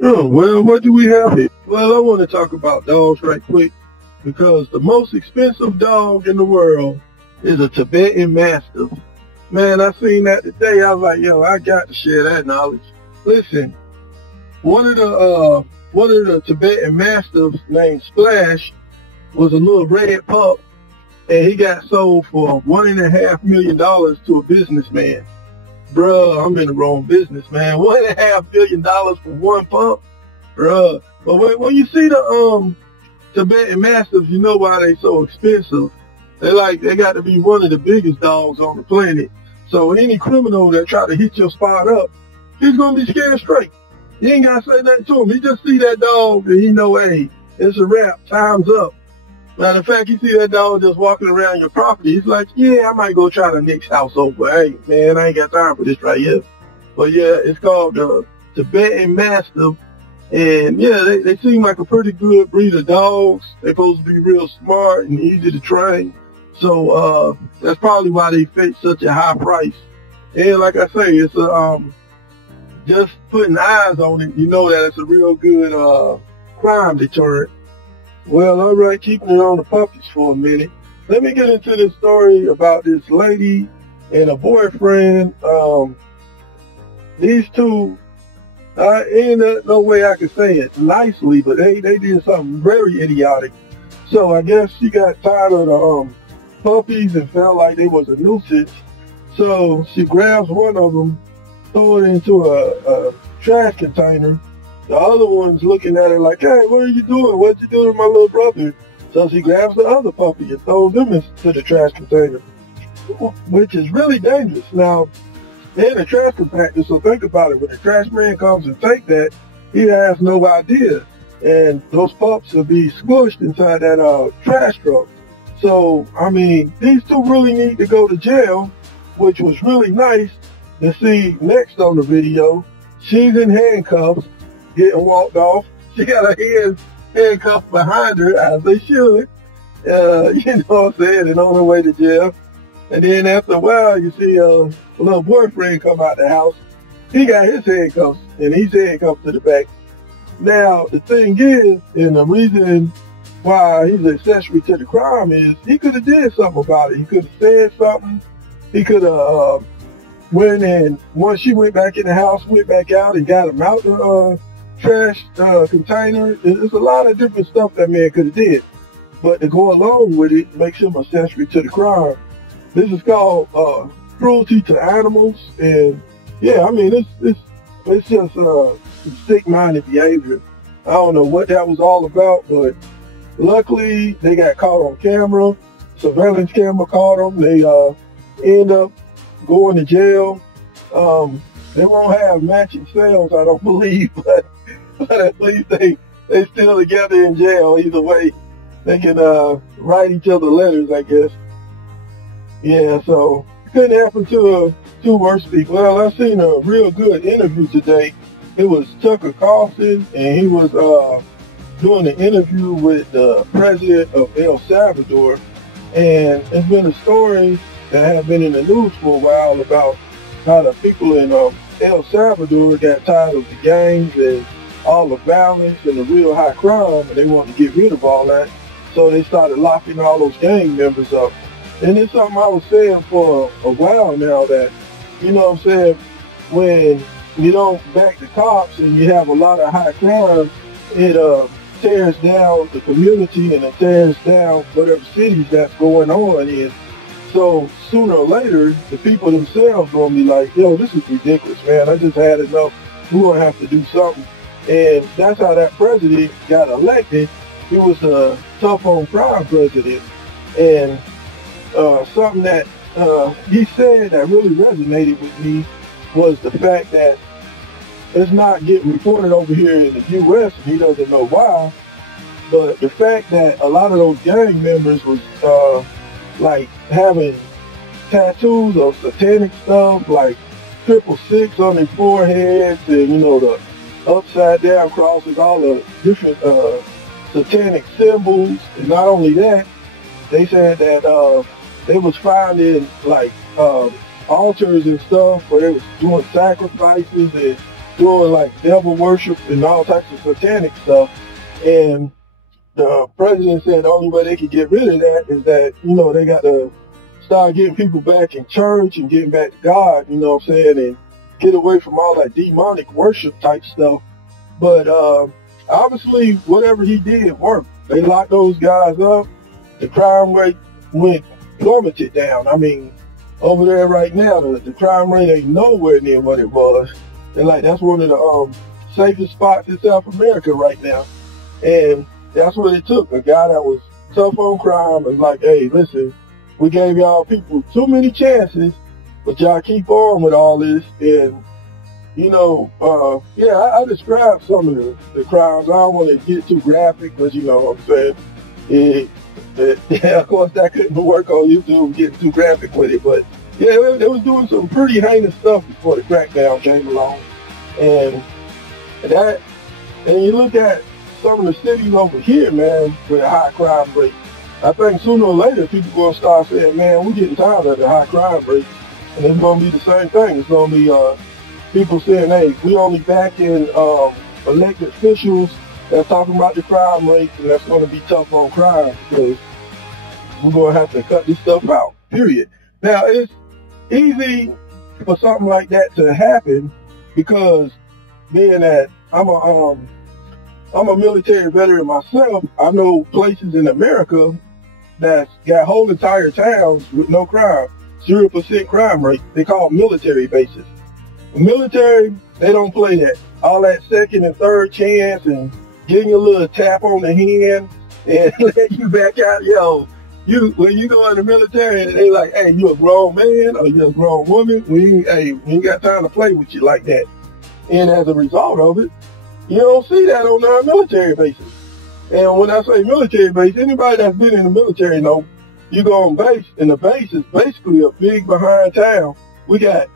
Oh, well, what do we have here? Well, I want to talk about dogs right quick because the most expensive dog in the world is a Tibetan Mastiff. Man, I seen that today. I was like, yo, I got to share that knowledge. Listen, one of the Tibetan Mastiffs named Splash was a little red pup, and he got sold for $1.5 million to a businessman. Bruh, I'm in the wrong business, man. $1.5 million for one pup? Bruh. But when you see the Tibetan Mastiffs, you know why they so expensive. They got to be one of the biggest dogs on the planet. So any criminal that try to hit your spot up, he's going to be scared straight. You ain't got to say nothing to him. He just see that dog and he know, hey, it's a wrap. Time's up. Matter of fact, you see that dog just walking around your property. He's like, yeah, I might go try the next house over. Hey, man, I ain't got time for this right here. But yeah, it's called the Tibetan Mastiff. And yeah, they seem like a pretty good breed of dogs. They're supposed to be real smart and easy to train. So that's probably why they fetch such a high price. And like I say, it's just putting eyes on it, you know that it's a real good crime deterrent. Well, all right, keeping it on the puppies for a minute. Let me get into this story about this lady and a boyfriend. These two, ain't no way I can say it nicely, but they did something very idiotic. So I guess she got tired of the puppies and felt like they was a nuisance. So she grabs one of them, throw it into a trash container. The other one's looking at her like, hey, what are you doing? What you doing to my little brother? So she grabs the other puppy and throws them into the trash container, which is really dangerous. Now, they're in a trash compactor, so think about it. When the trash man comes and take that, he has no idea. And those pups will be squished inside that trash truck. So, I mean, these two really need to go to jail, which was really nice to see next on the video. She's in handcuffs, getting walked off. She got her hands handcuffed behind her, as they should. You know what I'm saying? And on her way to jail. And then after a while, you see a little boyfriend come out the house. He got his handcuffs, and he's handcuffed to the back. Now, the thing is, and the reason why he's an accessory to the crime is he could have did something about it. He could have said something. He could have went and once she went back in the house, went back out and got him out the trash container. There's a lot of different stuff that man could have did. But to go along with it makes him accessory to the crime. This is called cruelty to animals. And yeah, I mean, it's just sick-minded behavior. I don't know what that was all about, but luckily they got caught on camera. Surveillance camera caught them. They end up going to jail. They won't have matching cells, I don't believe, but at least they still together in jail. Either way, they can write each other letters, I guess. Yeah, so couldn't happen to two worse people. Well, I seen a real good interview today. It was Tucker Carlson, and he was doing an interview with the president of El Salvador. And it's been a story that has been in the news for a while about how the people in El Salvador got tired of the gangs and all the violence and the real high crime, and they wanted to get rid of all that. So they started locking all those gang members up. And it's something I was saying for a while now that, you know what I'm saying, when you don't back the cops and you have a lot of high crime, it tears down the community and it tears down whatever cities that's going on in. So sooner or later, the people themselves going to be like, yo, this is ridiculous, man. I just had enough. We're going to have to do something. And that's how that president got elected. He was a tough on crime president. And something that he said that really resonated with me was the fact that it's not getting reported over here in the U.S. and he doesn't know why, but the fact that a lot of those gang members was like having tattoos of satanic stuff, like 666 on their foreheads, and you know, the upside down crosses, all the different satanic symbols. And not only that, they said that they was finding like altars and stuff where they was doing sacrifices and doing like devil worship and all types of satanic stuff. And the president said the only way they could get rid of that is that, you know, they got to start getting people back in church and getting back to God, you know what I'm saying, and get away from all that demonic worship type stuff. But obviously, whatever he did worked. They locked those guys up. The crime rate went plummeted down. I mean, over there right now, the crime rate ain't nowhere near what it was. And like, that's one of the safest spots in South America right now. And that's what it took. A guy that was tough on crime and like, hey, listen, we gave y'all people too many chances, but y'all keep on with all this. And, you know, yeah, I described some of the crimes. I don't want to get too graphic, but you know what I'm saying. Yeah, of course, that couldn't work on YouTube, getting too graphic with it. But yeah, they was doing some pretty heinous stuff before the crackdown came along. And you look at some of the cities over here, man, with a high crime rate. I think sooner or later people going to start saying, man, we're getting tired of the high crime rate. And it's going to be the same thing. It's going to be people saying, hey, we only back in elected officials that's talking about the crime rates, and that's going to be tough on crime because we're going to have to cut this stuff out, period. Now, it's easy for something like that to happen because being that I'm a military veteran myself, I know places in America that's got whole entire towns with no crime, 0% crime rate. They call them military bases. The military, they don't play that. All that second and third chance and getting a little tap on the hand and let you back out. Yo, when you go in the military, they like, hey, you a grown man or you a grown woman. We ain't got time to play with you like that. And as a result of it, you don't see that on our military bases. And when I say military base, anybody that's been in the military know you go on base, and the base is basically a big behind town. We got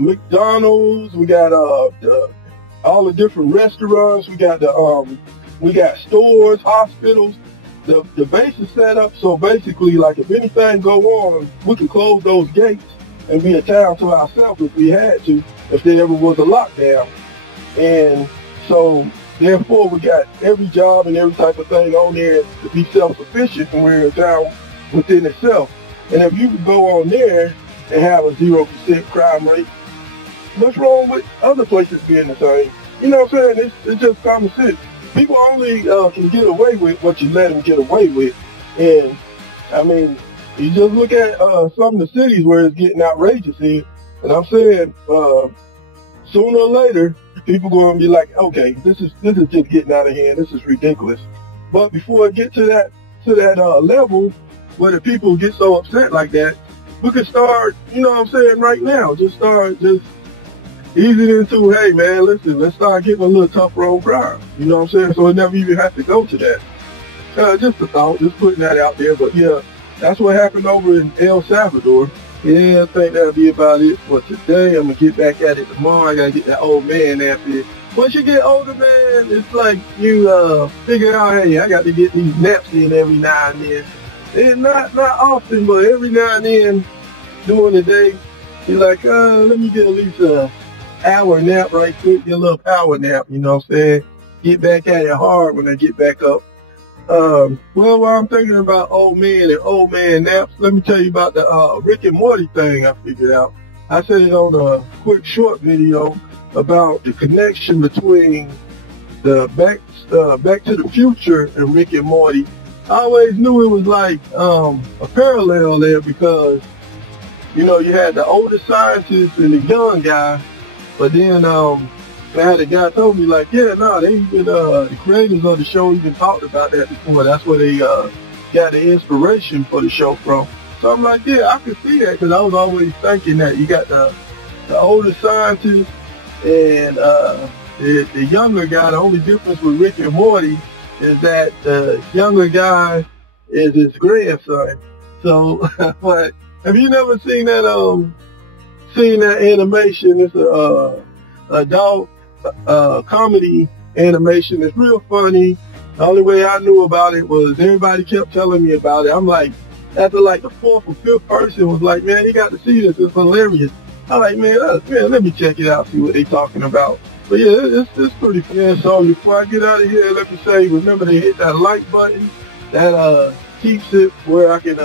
McDonald's, we got all the different restaurants, we got stores, hospitals. The base is set up so basically, like, if anything go on, we can close those gates and be a town to ourselves if we had to, if there ever was a lockdown. And so, therefore, we got every job and every type of thing on there to be self-sufficient, and we're a town within itself. And if you could go on there and have a 0% crime rate, what's wrong with other places being the same? You know what I'm saying? It's just common sense. People only can get away with what you let them get away with. And, I mean, you just look at some of the cities where it's getting outrageous here. And I'm saying, sooner or later, people going to be like, okay, this is just getting out of hand. This is ridiculous. But before it get to that level where the people get so upset like that, we could start, you know what I'm saying, right now. Just easing into, hey man, listen, let's start getting a little tougher on crime. You know what I'm saying? So it never even has to go to that. Just a thought, just putting that out there. But yeah, that's what happened over in El Salvador. Yeah, I think that'll be about it for today. I'm going to get back at it tomorrow. I got to get that old man after it. Once you get older, man, it's like you figure out, hey, I got to get these naps in every now and then. And not often, but every now and then during the day, you're like, let me get at least a hour nap right quick, get a little power nap, you know what I'm saying? Get back at it hard when I get back up. Well, while I'm thinking about old men and old man naps, let me tell you about the Rick and Morty thing I figured out. I said it on a quick short video about the connection between the Back to the Future and Rick and Morty. I always knew it was like a parallel there because, you know, you had the older scientist and the young guy, but then I had a guy told me like, yeah, no, they even, the creators of the show even talked about that before. That's where they got the inspiration for the show from. So I'm like, yeah, I could see that because I was always thinking that you got the older scientist and the younger guy. The only difference with Rick and Morty is that the younger guy is his grandson. So, but have you never seen that animation? It's a adult comedy animation. It's real funny. The only way I knew about it was everybody kept telling me about it. I'm like, after like the fourth or fifth person was like, man, you got to see this. It's hilarious. I'm like, man, let me check it out, see what they talking about. But yeah, it's pretty fair. So before I get out of here, let me say, remember to hit that like button. That keeps it where I can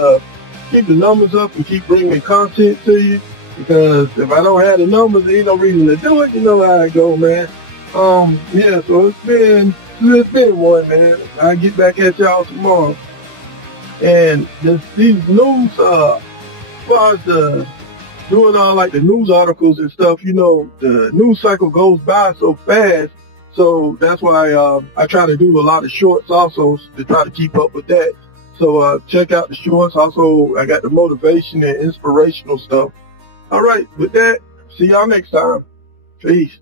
keep the numbers up and keep bringing content to you. Because if I don't have the numbers, there ain't no reason to do it. You know how I go, man. Yeah, so it's been one, man. I'll get back at y'all tomorrow. And these news, as far as doing all like the news articles and stuff, you know, the news cycle goes by so fast. So that's why I try to do a lot of shorts also to try to keep up with that. So check out the shorts. Also, I got the motivation and inspirational stuff. All right, with that, see y'all next time. Peace.